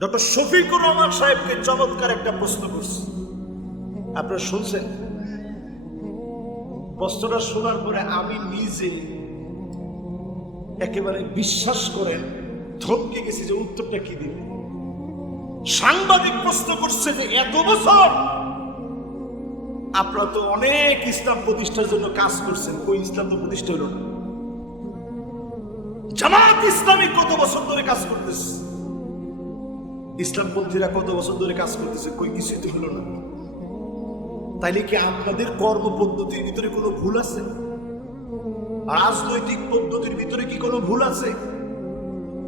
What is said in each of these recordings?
Doctor Shafiqur Rahman সাহেবকে চমৎকার একটা প্রশ্ন করছে। আপনারা শুনছেন? প্রশ্নটা শোনার পরে আমি নিজে একেবারে বিশ্বাস করেন থমকে গেছি যে উত্তরটা কি দিবে। সাংবাদিক প্রশ্ন করছে যে এত বছর আপনারা তো অনেক ইসলাম প্রতিষ্ঠার জন্য কাজ করছেন, ওই ইসলাম তো প্রতিষ্ঠা হলো না। জামাত ইসলামী কত বছর ধরে কাজ করতেছে? ইসলামপন্থীরা কত বছর ধরে কাজ করতেছে, কই কিছুই তো হলো না। তাইলে কি আপনাদের কর্ম পদ্ধতির ভিতরে কোনো ভুল আছে? রাজনৈতিক পদ্ধতির ভিতরে কি কোনো ভুল আছে?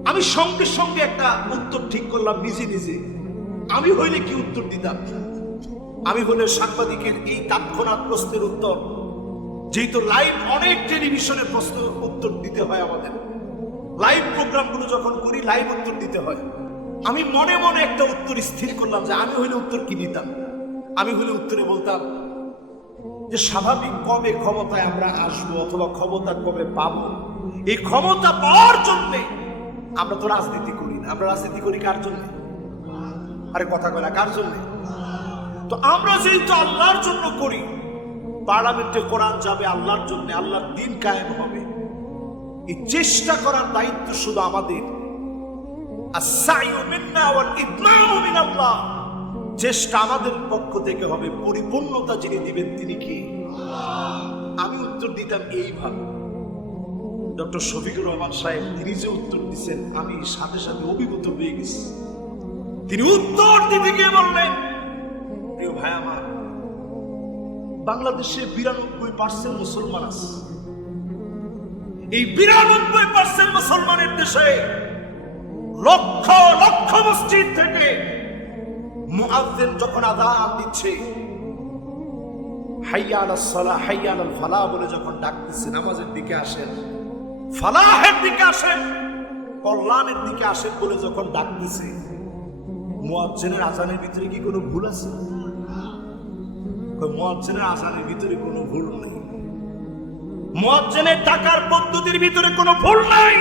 আমি সঙ্গে সঙ্গে একটা উত্তর ঠিক করলাম নিজে নিজে। আমি হইলে কি উত্তর দিতাম? আমি হলে সাংবাদিকের এই তাৎক্ষণাৎ প্রশ্নের উত্তর, যেহেতু লাইভ অনেক টেলিভিশনে প্রশ্ন উত্তর দিতে হয় আমাদের। লাইভ প্রোগ্রামগুলো যখন করি, লাইভ উত্তর দিতে হয়। আমি মনে মনে একটা উত্তর স্থির করলাম যে আমি হইলে উত্তর কি দিতাম? আমি হইলে উত্তরে বলতাম যে স্বাভাবিক কবে ক্ষমতায় আমরা আসব অথবা ক্ষমতা কবে পাব? এই ক্ষমতা পাওয়ার জন্য আমরা তো রাজনীতি করি না। আমরা রাজনীতি করি কার জন্য? আরে কথা কয় কার জন্য? তো আমরা যেহেতু আল্লাহর জন্য করি, পার্লামেন্টে কোরআন যাবে আল্লাহর জন্য, আল্লাহর দিন কায়েম হবে। এই চেষ্টা করার দায়িত্ব শুধু আমাদের। চেষ্টা আমাদের পক্ষ থেকে হবে, পরিপূর্ণতা যিনি দিবেন তিনি কি? আমি উত্তর দিতাম এইভাবে। ডক্টর শফিকুর রহমান সাহেব, তিনি যে উত্তর দিচ্ছেন আমি সাথে সাথে অভিভূত হয়ে গেছি। তিনি উত্তর দিতে গিয়ে বললেন, প্রিয় ভাই আমার, বাংলাদেশে বিরানব্বই পার্সেন্ট মুসলমান আছে। এই বিরানব্বই পার্সেন্ট মুসলমানের দেশে লক্ষ লক্ষ মসজিদ থেকে মুআজ্জিন যখন আযান দিচ্ছে হাইয়া আলাস সালাহ হাইয়া আলাল ফালাহ বলে যখন ডাকতেছে, নামাজের দিকে আসেন ফালাহের দিকে আসেন কল্যাণের দিকে আসেন বলে যখন ডাকতেছে মুয়াজ্জিনের আজানের ভিতরে কি কোনো ভুল আছে? মুয়াজ্জিনের আজানের ভিতরে কোনো ভুল নেই। মুয়াজ্জিনের টাকার পদ্ধতির ভিতরে কোনো ভুল নাই।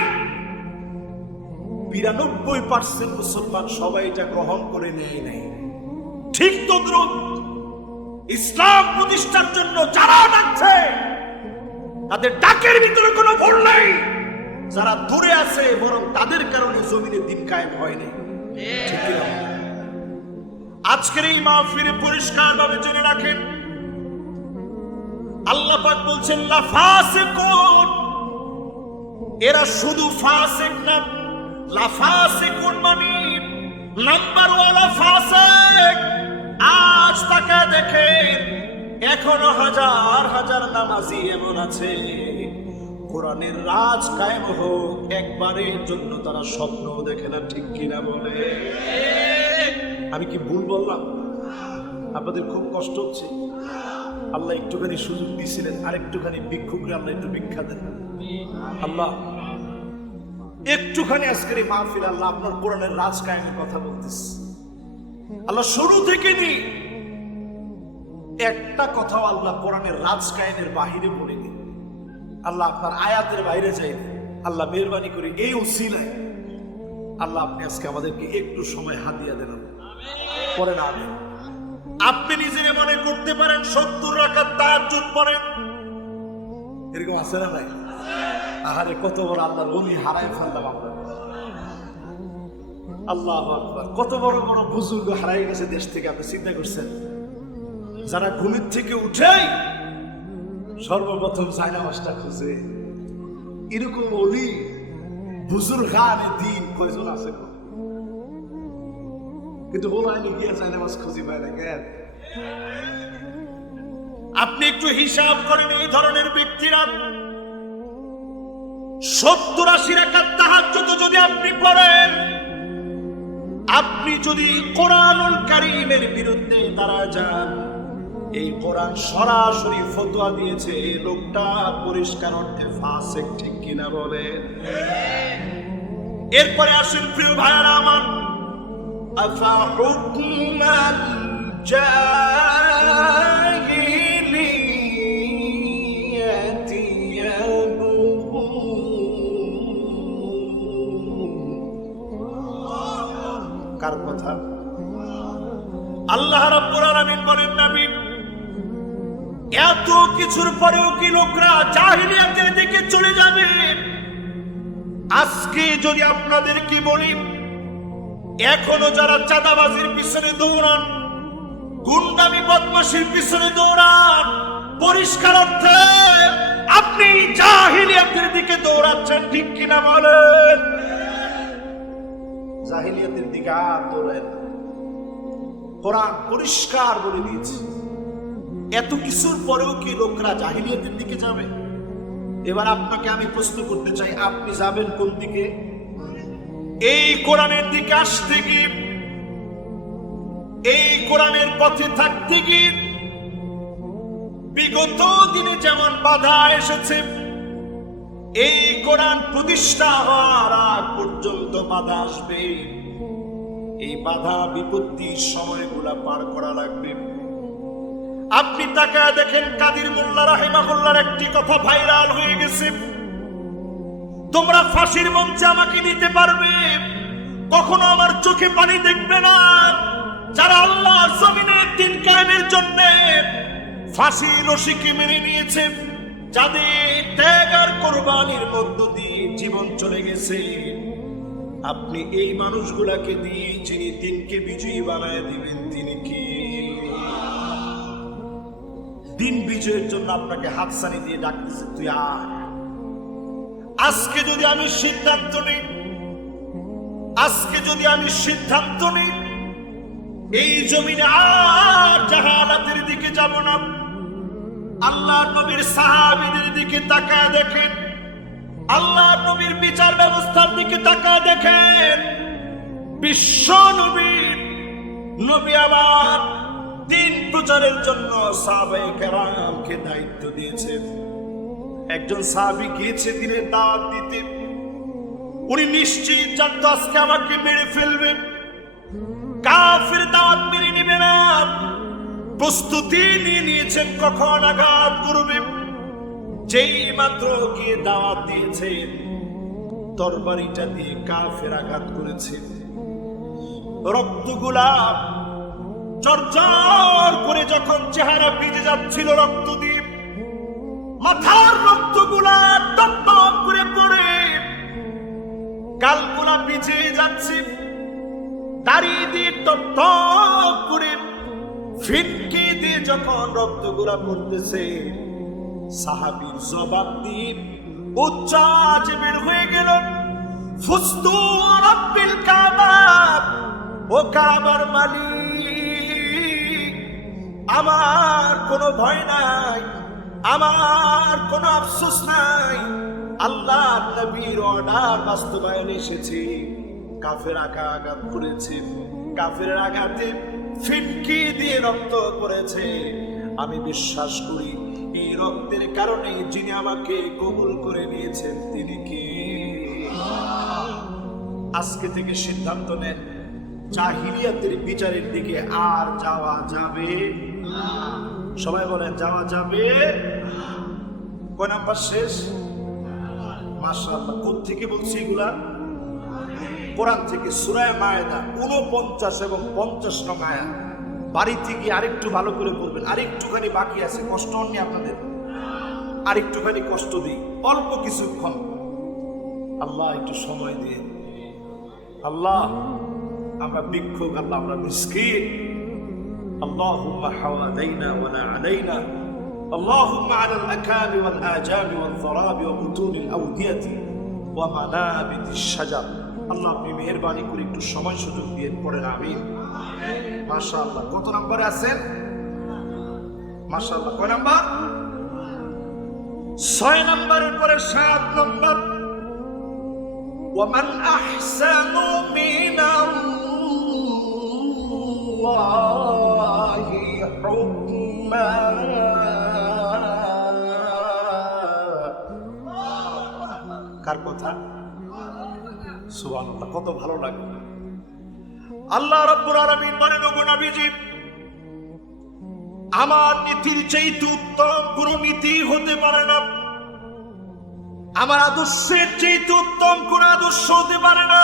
বিরানব্বই পার্সেন্ট মুসলমান সবাই এটা গ্রহণ করে নেয় নাই ঠিক তদ্রুপ ইসলাম প্রতিষ্ঠার জন্য যারা ডাকছে, তাদের ডাকের ভিতরে কোনো ভুল নেই। যারা দূরে আছে, বরং তাদের কারণে জমিনে দিন কায়েম হয়নি? আজকের এই মাহফিলে পরিষ্কার ভাবে জেনে রাখেন, আল্লাহ পাক বলছেন, লা ফাসিকুন। এরা শুধু ফাসিক না লাফাসিকুন মানে নাম্বার ওয়ালা ফাসিক। আজ তাকে দেখে এখনও হাজার হাজার নামাজি এমন আছে। কোরআনের রাজ কায়েম হোক, একবারের জন্য তারা স্বপ্ন দেখে না, ঠিক কিনা বলে? আমি কি ভুল বললাম? আপনাদের খুব কষ্ট হচ্ছে। আল্লাহ একটুখানি সুযোগ দিয়েছিলেন আর একটুখানি ভিক্ষুকরে আল্লাহ একটু দেন। আল্লাহ একটুখানি আজকের এই মাহফিল, আল্লাহ আপনার কোরআনের রাজ কায়েমের কথা বলতেছি। আল্লাহ শুরু থেকে নি, একটা কথাও আল্লাহ কোরআনের রাজ কায়েমের বাহিরে বলেনি আল্লাহ আপনার আয়াতের বাইরে যাইনি আল্লাহ মেহরবানি করে এই উসিলায় আল্লাহ আপনি আজকে আমাদেরকে একটু সময় হাতিয়া দেন। পরে না আপনি নিজের মনে করতে পারেন, সত্তর রাখার তার পড়েন। এরকম আছে না নাই? আহারে কত বড় আল্লাহর অলি হারাই ফেললাম আমরা। আল্লাহ কত বড় বড় বুজুর্গ হারাই গেছে দেশ থেকে, আপনি চিন্তা করছেন? যারা ঘুমের থেকে উঠেই সর্বপ্রথম চাইনামাজটা খুঁজে। এরকম অলি বুজুর্গ আনে দিন কয়জন আছে কিন্তু বলো, আমি গিয়ে চাইনামাজ খুঁজি পাই না আপনি একটু হিসাব করেন এই ধরনের ব্যক্তিরা। সত্তর আশি রাখার তাহাজ্জুদ যদি আপনি পড়েন, আপনি যদি কোরআনুল কারীমের বিরুদ্ধে তারা যান, এই কোরআন সরাসরি ফতোয়া দিয়েছে, এই লোকটা পরিষ্কার অর্থে ফাসেক, ঠিক কিনা বলে? এরপরে আসেন প্রিয় ভাইয়ারা আমার, আফা হুকমাল জাহিলিয়াতি কার কথা? আল্লাহ রাব্বুল আলামিন বলেন, নবী, এত কিছুর পরেও কি লোকরা জাহিলিয়াতের দিকে চলে যাবে? আজকে যদি আপনাদের কি বলি, এখনও যারা চাঁদাবাজির পিছনে দৌড়ান, গুন্ডামি বদমাসির পিছনে দৌড়ান, পরিষ্কার অর্থে আপনি জাহিলিয়াতের দিকে দৌড়াচ্ছেন, ঠিক কিনা বলেন? জাহিলিয়াতের দিকে আর। কোরআন পরিষ্কার বলে দিয়েছে। এত কিছুর পরেও কি লোকরা জাহিলিয়াতের দিকে যাবে? এবার আপনাকে আমি প্রশ্ন করতে চাই, আপনি যাবেন কোন দিকে? এই কোরআনের দিকে আসতে গিয়ে, এই কোরআনের পথে থাকতে গিয়ে বিগত দিনে যেমন বাধা এসেছে এই কোরআন প্রতিষ্ঠা হওয়ার আগ পর্যন্ত বাধা আসবে। এই বাধা বিপত্তির সময়গুলা পার করা লাগবে। আপনি তাকায় দেখেন কাদির মোল্লা রাহিমাহুল্লার একটি কথা ভাইরাল হয়ে গেছে। তোমরা ফাঁসির মঞ্চে আমাকে নিতে পারবে। কখনো আমার চোখে পানি দেখবে না। যারা আল্লাহ জমিনের দিন কায়েমের জন্য ফাঁসি রশিকে মেনে নিয়েছে যাদের ত্যাগ আর কোরবানির মধ্য দিয়ে জীবন চলে গেছে, আপনি এই মানুষগুলাকে দিয়ে যিনি দিনকে বিজয়ী বানায় দিবেন, তিনি কি? দিন বিজয়ের জন্য আপনাকে হাতছানি দিয়ে ডাকতেছে, তুই আয়। আজকে যদি আমি সিদ্ধান্ত নিই, আজকে যদি আমি সিদ্ধান্ত নিই, এই জমিনে আর জাহালাতের দিকে যাব না। আল্লাহ নবীর সাহাবিদের দিকে তাকায় দেখেন। আল্লাহ নবীর বিচার ব্যবস্থার দিকে তাকায় দেখেন। বিশ্ব নবীর নবী আবার দিন প্রচারের জন্য সাহাবায়ে কেরামকে দায়িত্ব দিয়েছেন একজন সাহাবি গিয়েছে দিনের দাওয়াত দিতে। উনি নিশ্চিত জানতো আজকে আমাকে মেরে ফেলবে। কাফের দাওয়াত মেরে নেবে না। প্রস্তুতি নিয়ে নিয়েছেন কখন আঘাত করবে যেই মাত্র গিয়ে দাওয়াত দিয়েছেন তরবারিটা দিয়ে কাফের আঘাত করেছে। রক্তগুলা চরচর করে যখন চেহারা ভিজে যাচ্ছিল রক্ত দিয়ে মাথার রক্তগুলা টপ টপ করে পড়ে। গালগুলা পিছিয়ে যাচ্ছে, দাড়ি দিয়ে টপ করে ফিটকি দিয়ে যখন রক্তগুলা পড়তেছে, সাহাবীর জবাব দিয়ে উচ্চাজ বের হয়ে গেল। ফুস্তু রব্বিল কাবা, ও কাবার মালিক, আমার কোনো ভয় নাই, আমার কোনো আফসোস নাই। আল্লাহ নবীর অর্ডার বাস্তবায়ন এসেছে, কাফের আঘা আঘাত করেছে কাফের আঘাতে ফিটকি দিয়ে রক্ত পড়েছে। আমি বিশ্বাস করি, এই রক্তের কারণে যিনি আমাকে কবুল করে নিয়েছেন, তিনি কি? আজকে থেকে সিদ্ধান্ত নেন, জাহিলিয়াতের বিচারের দিকে আর যাওয়া যাবে? সবাই বলেন, যাওয়া যাবে? কয় নাম্বার শেষ? মাশাআল্লাহ কোথা থেকে বলছি এগুলা? কোরআন থেকে সুরায় মায়েদা উনপঞ্চাশ এবং পঞ্চাশ নং আয়াত বাড়ি থেকে আরেকটু ভালো করে বলবেন আরেকটুখানি বাকি আছে কষ্ট হননি আপনাদের আরেকটুখানি কষ্ট দিই অল্প কিছুক্ষণ আল্লাহ একটু সময় দিয়ে আল্লাহ আমরা ভিক্ষুক আল্লাহ আমরা মিসকিন اللهم حوالينا ولا علينا اللهم على الأكام والآجام والضراب وبطون الأودية ومنابت الشجر আল্লাহ আপনি মেহরবানি করে একটু সময় সুযোগ দিয়ে পড়েন আমিন মাশাআল্লাহ কত নম্বরে আছেন মাশাআল্লাহ কয় নাম্বার ছয় নম্বরের পরে সাত নম্বর ومن أحسن من الله حكما কার কথা সুবহানাল্লাহ, কত ভালো লাগে। আল্লাহ রাব্বুল আলমিন বলেন নবীজি, আমার নীতির চাইতে উত্তম কোন নীতি হতে পারে না। আমার আদর্শের চাইতে উত্তম কোন আদর্শ হতে পারে না।